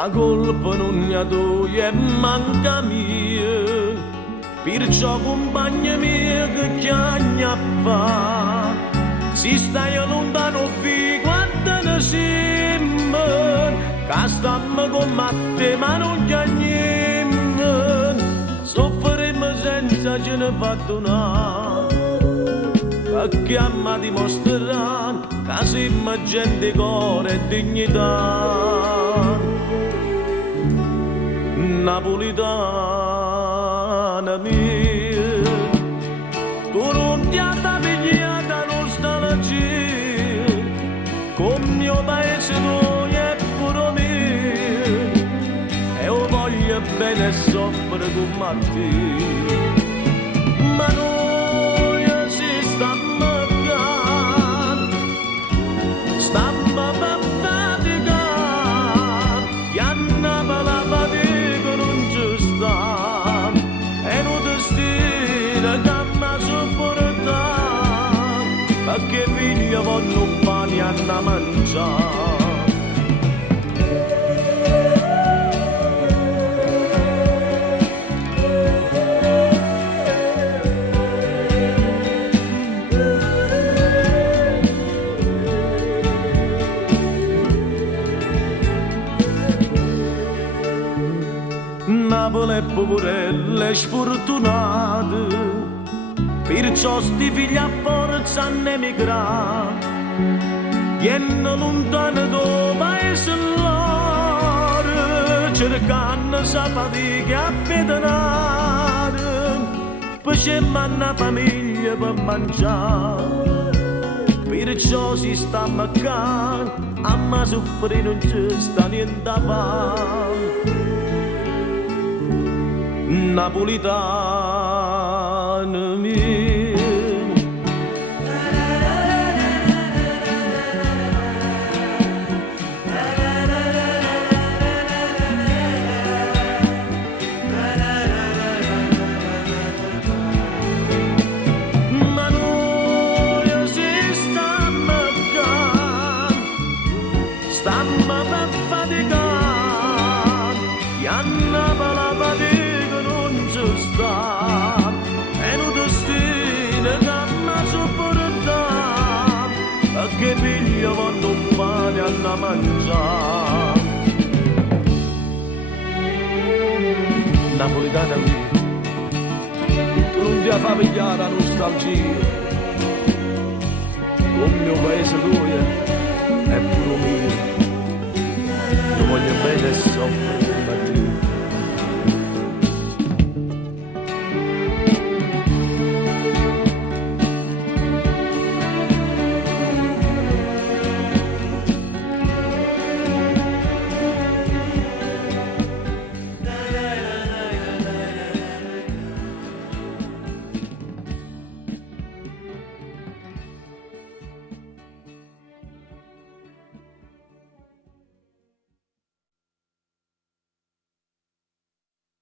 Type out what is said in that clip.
la colpa non è tua e manca mia, perciò compagna mia che chiagna fa, si stai lontano qui quando ne siamo, che stiamo con te ma non chiagniamo, soffriremo senza ce ne fatto che amma dimostrerà che siamo gente cuore e dignità napolitana mia, tu non ti hai pigliata nostalgia, con mio paese tu è pure mio, e io voglio bene e soffro con te, ma noi si stiamo accanto, stiamo per faticare, e andiamo alla fatica non ci sta, e non destino che mi sopporta, perché figlio voglio un pane a mangiare. Napoli è poverella e sfortunata, perciò sti figli a forza hanno emigrato, viene lontano da paese loro, cercando sa fatica a pedonare, poi c'è una famiglia per mangiare, perciò si sta mancando, a me soffrire non ci sta niente a fare. Napolitana mia, ma noi si stiamo per faticare, e andiamo alla fatica e non destino che mi sopporta, perché figlio quando un pane a mangiare. Napolitana mia, tu non ti fai pigliare la nostalgia,